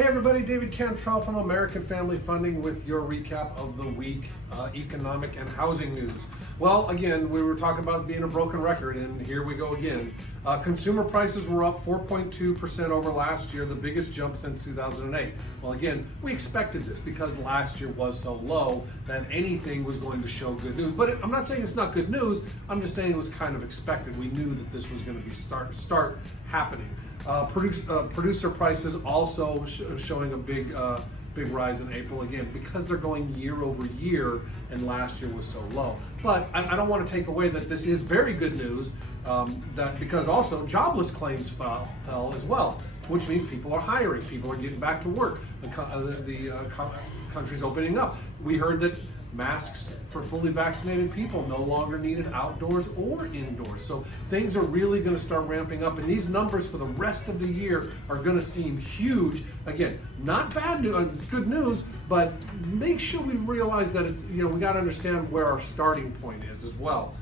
Hey everybody, David Cantrell from American Family Funding with your recap of the week, economic and housing news. Well, again, we were talking about being a broken record, and here we go again. Consumer prices were up 4.2% over last year, the biggest jump since 2008. Well, again, we expected this because last year was so low that anything was going to show good news. But I'm not saying it's not good news, I'm just saying it was kind of expected. We knew that this was going to be start happening. Producer prices also showing a big rise in April, again because they're going year over year and last year was so low. But I don't want to take away that this is very good news, because also jobless claims fell as well, which means people are hiring, people are getting back to work, the country's opening up. We heard that masks for fully vaccinated people no longer needed outdoors or indoors. So things are really going to start ramping up, and these numbers for the rest of the year are going to seem huge. Again, not bad news, it's good news, but make sure we realize that it's, we got to understand where our starting point is as well.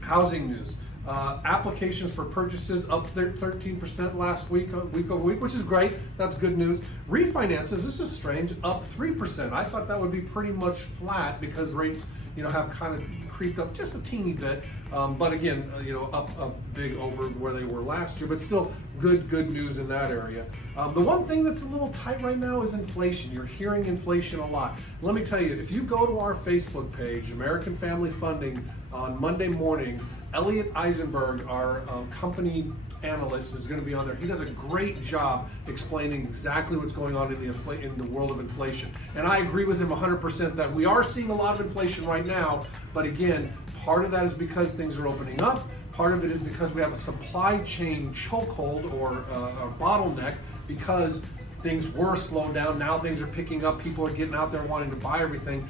Housing news. Applications for purchases up 13% last week over week, which is great. That's good news. Refinances, this is strange, up 3%. I thought that would be pretty much flat because rates, have kind of creeped up just a teeny bit. But again, up big over where they were last year, but still good news in that area. The one thing that's a little tight right now is inflation. You're hearing inflation a lot. Let me tell you, if you go to our Facebook page, American Family Funding, on Monday morning, Elliot Eisenburg, our company analyst, is going to be on there. He does a great job explaining exactly what's going on in the world of inflation. And I agree with him 100% that we are seeing a lot of inflation right now, but again, part of that is because things are opening up. Part of it is because we have a supply chain chokehold or a bottleneck because things were slowed down. Now things are picking up. People are getting out there wanting to buy everything.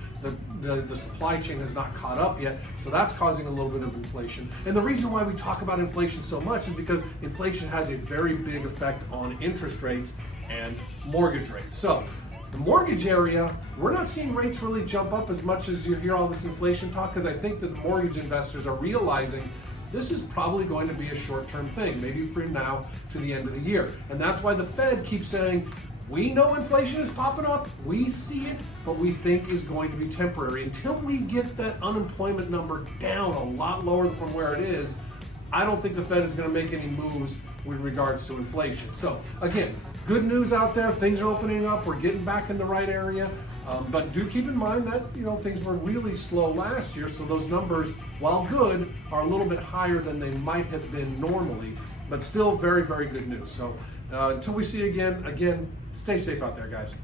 The supply chain has not caught up yet, so that's causing a little bit of inflation. And the reason why we talk about inflation so much is because inflation has a very big effect on interest rates and mortgage rates. So the mortgage area, we're not seeing rates really jump up as much as you hear all this inflation talk, because I think that the mortgage investors are realizing this is probably going to be a short-term thing, maybe from now to the end of the year. And that's why the Fed keeps saying, we know inflation is popping up, we see it, but we think is going to be temporary. Until we get that unemployment number down a lot lower from where it is, I don't think the Fed is going to make any moves with regards to inflation. So again, good news out there, things are opening up, we're getting back in the right area. But do keep in mind that things were really slow last year, so those numbers, while good, are a little bit higher than they might have been normally, but still very, very good news. So until we see you again, stay safe out there, guys.